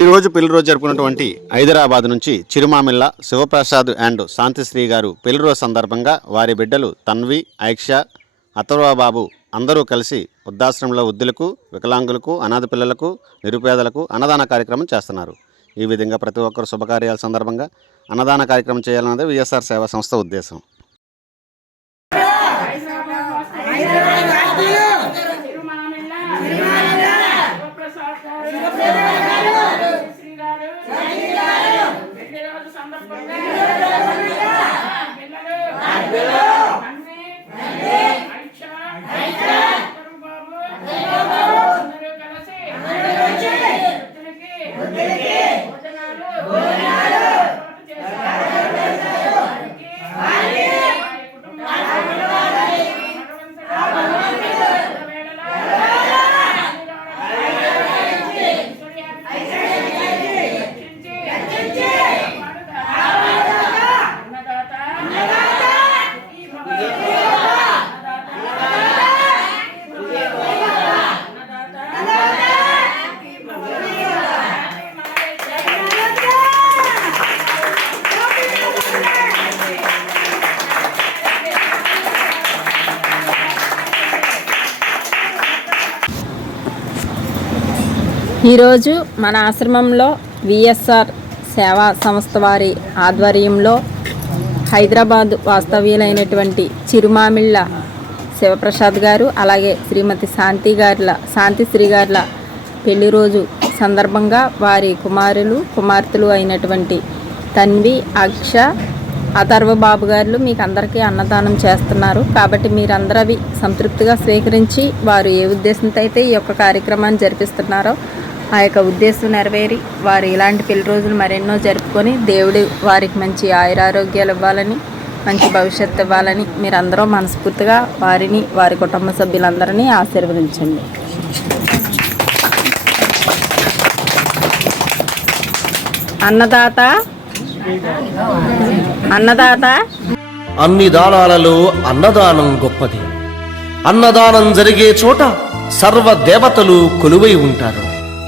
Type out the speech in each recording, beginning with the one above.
ఈరోజు పెళ్ళి రోజు జరుపుకున్నటువంటి హైదరాబాద్ నుంచి చిరుమామిళ్ళ శివప్రసాద్ అండ్ శాంతిశ్రీ గారు పెళ్ళి రోజు సందర్భంగా వారి బిడ్డలు తన్వి ఐక్ష అథర్వబాబు అందరూ కలిసి వృద్ధాశ్రమంలో వృద్ధులకు వికలాంగులకు అనాథ పిల్లలకు నిరుపేదలకు అన్నదాన కార్యక్రమం చేస్తున్నారు. ఈ విధంగా ప్రతి ఒక్కరు శుభకార్యాల సందర్భంగా అన్నదాన కార్యక్రమం చేయాలన్నది విఎస్ఆర్ సేవా సంస్థ ఉద్దేశం. సందర్భంగా ఈరోజు మన ఆశ్రమంలో విఎస్ఆర్ సేవా సంస్థ వారి ఆధ్వర్యంలో హైదరాబాద్ వాస్తవ్యులైనటువంటి చిరుమామిళ్ళ శివప్రసాద్ గారు అలాగే శ్రీమతి శాంతి గార్ల శాంతి శ్రీ గార్ల పెళ్ళి రోజు సందర్భంగా వారి కుమారులు కుమార్తెలు అయినటువంటి తన్వి అక్ష అథర్వ బాబు గారు మీకు అందరికీ అన్నదానం చేస్తున్నారు. కాబట్టి మీరందరూ అవి సంతృప్తిగా స్వీకరించి వారు ఏ ఉద్దేశంతో అయితే ఈ యొక్క కార్యక్రమాన్ని జరిపిస్తున్నారో ఆ యొక్క ఉద్దేశం నెరవేరి వారు ఇలాంటి పెళ్ళి రోజులు మరెన్నో జరుపుకొని దేవుడు వారికి మంచి ఆయురారోగ్యాలు ఇవ్వాలని మంచి భవిష్యత్తు ఇవ్వాలని మీరందరూ మనస్ఫూర్తిగా వారిని వారి కుటుంబ సభ్యులందరినీ ఆశీర్వదించండి. అన్నదాత? అన్నదాత? అన్ని దానాలలో అన్నదానం గొప్పది. అన్నదానం జరిగే చోట సర్వ దేవతలు కొలువై ఉంటారు.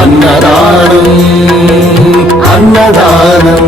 అన్నదానం అన్నదానం